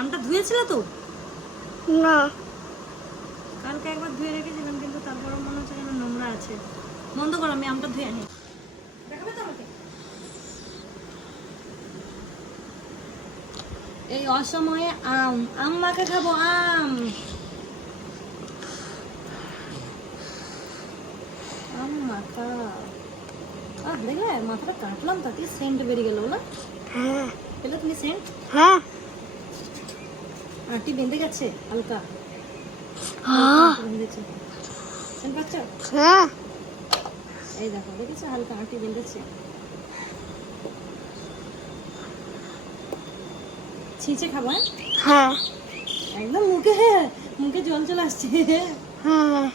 আমটা ধুয়েছিল তো? না, কালকে একবার ধুয়ে রেখেছিলাম, কিন্তু তারপরও মনে হচ্ছে যেন নোংরা আছে। বন্ধ করো, আমি আমটা ধুয়ে আনি। দেখাবে তো আমাকে? এই অসময়ে আম, আম মাকে খাবো, আম আম মাখা। দেখলে মাথাটা কাটলাম, তাতে সেন্ট বেরিয়ে গেল না? হ্যাঁ পেলে তুমি সেন্ট? হ্যাঁ আঁটি বেঁধে গেছে হালকা, হ্যাঁ বেঁধেছে। সেন্ট পাচ্ছ? হ্যাঁ। এই দেখো, দেখেছো হালকা আঁটি বেঁধেছে। ছিঁচে খাবো? হ্যাঁ একদম মুখে মুখে জল চলে আসছে। হ্যাঁ।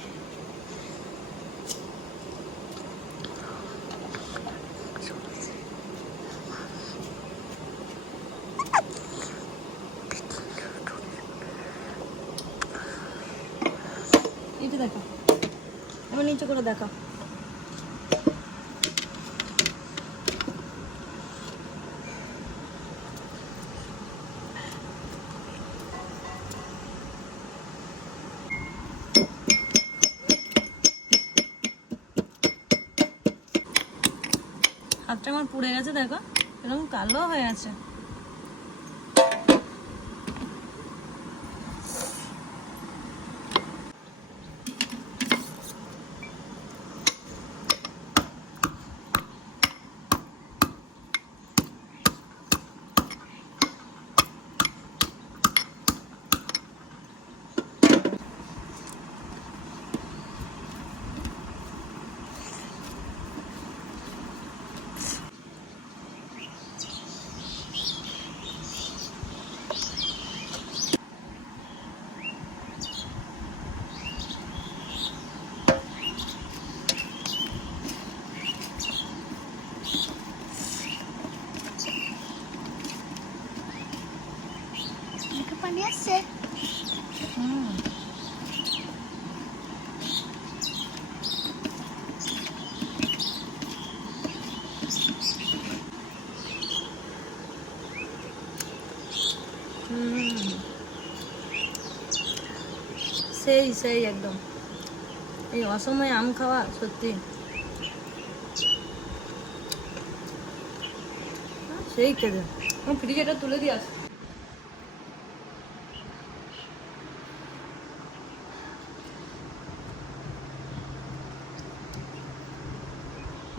এটা দেখো, এবার নিচে করে দেখো। হাতটা আমার পুড়ে গেছে, দেখো এরকম কালো হয়ে আছে। পানি আসছে। সেই সেই একদম, এই অসময়ে আম খাওয়া সত্যি সেই খেতে। ফ্রিজে এটা তুলে দিয়ে আস।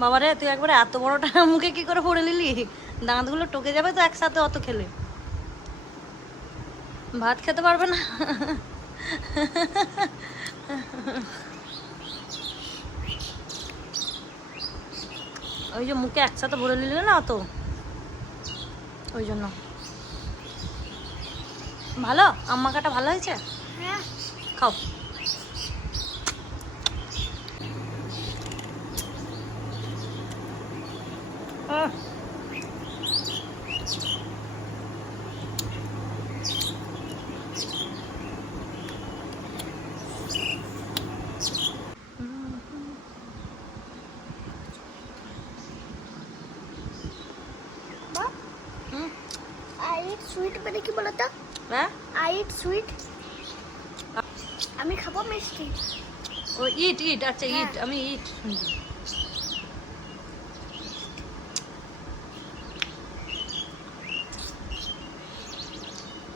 বাবারে, তুই একবারে এত বড়টা মুখে কি করে পড়ে নিলি? দাঁতগুলো টকে যাবে তো একসাথে অত খেলে। ভাত খেতে পারবে না। ওই যে মুখে একসাথে ভরে নিলে না অত, ওই জন্য। ভালো আম মাখাটা ভালো হয়েছে? হ্যাঁ। খাও। I eat sweet মানে কি বলো তো? হ্যাঁ, I eat sweet. আমি খাবো মিষ্টি। ও ইট ইট, আচ্ছা হ্যাঁ। ইট, আমি ইট শুনছি।